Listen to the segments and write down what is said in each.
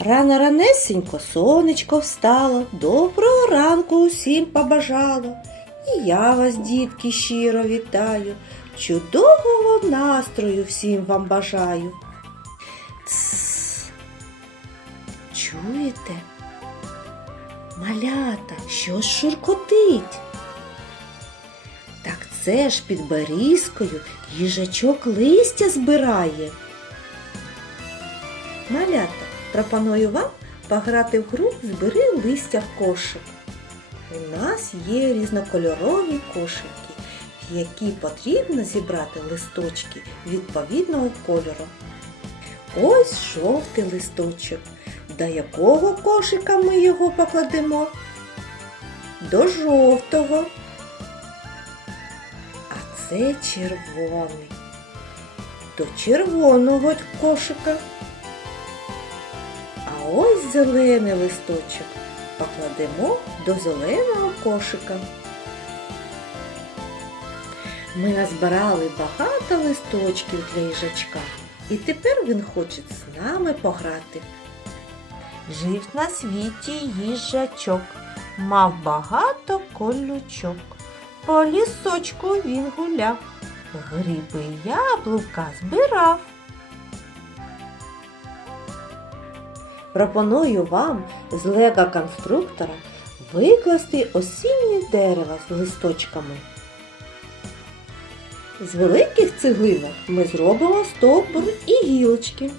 Рано ранесенько сонечко встало, доброго ранку усім побажало. І я вас, дітки, щиро вітаю, чудового настрою всім вам бажаю. Тсс. Чуєте? Малята, що шуркотить? Так це ж під берізкою їжачок листя збирає. Малята, пропоную вам пограти в гру Збери листя в кошик. У нас є різнокольорові кошики, які потрібно зібрати листочки відповідного кольору. Ось жовтий листочок. До якого кошика ми його покладемо? До жовтого. А це червоний. До червоного кошика. Ось зелений листочок покладемо до зеленого кошика. Ми назбирали багато листочків для їжачка, і тепер він хоче з нами пограти. Жив на світі їжачок, мав багато колючок. По лісочку він гуляв, гриби яблука збирав. Пропоную вам з лего-конструктора викласти осіннє дерево з листочками. З великих цеглинок ми зробимо стовбур і гілочки.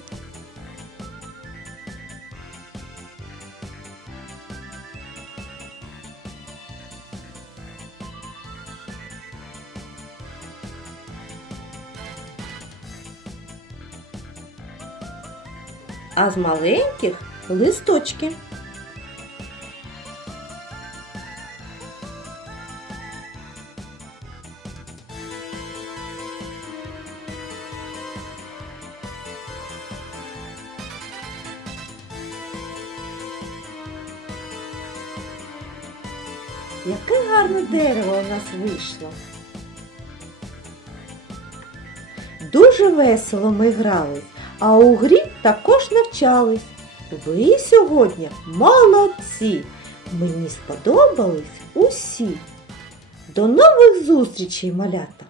А з маленьких листочки. Яке гарне дерево у нас вийшло. Дуже весело ми грали, а у грі також навчались. Ви сьогодні молодці! Мені сподобались усі. До нових зустрічей, малята!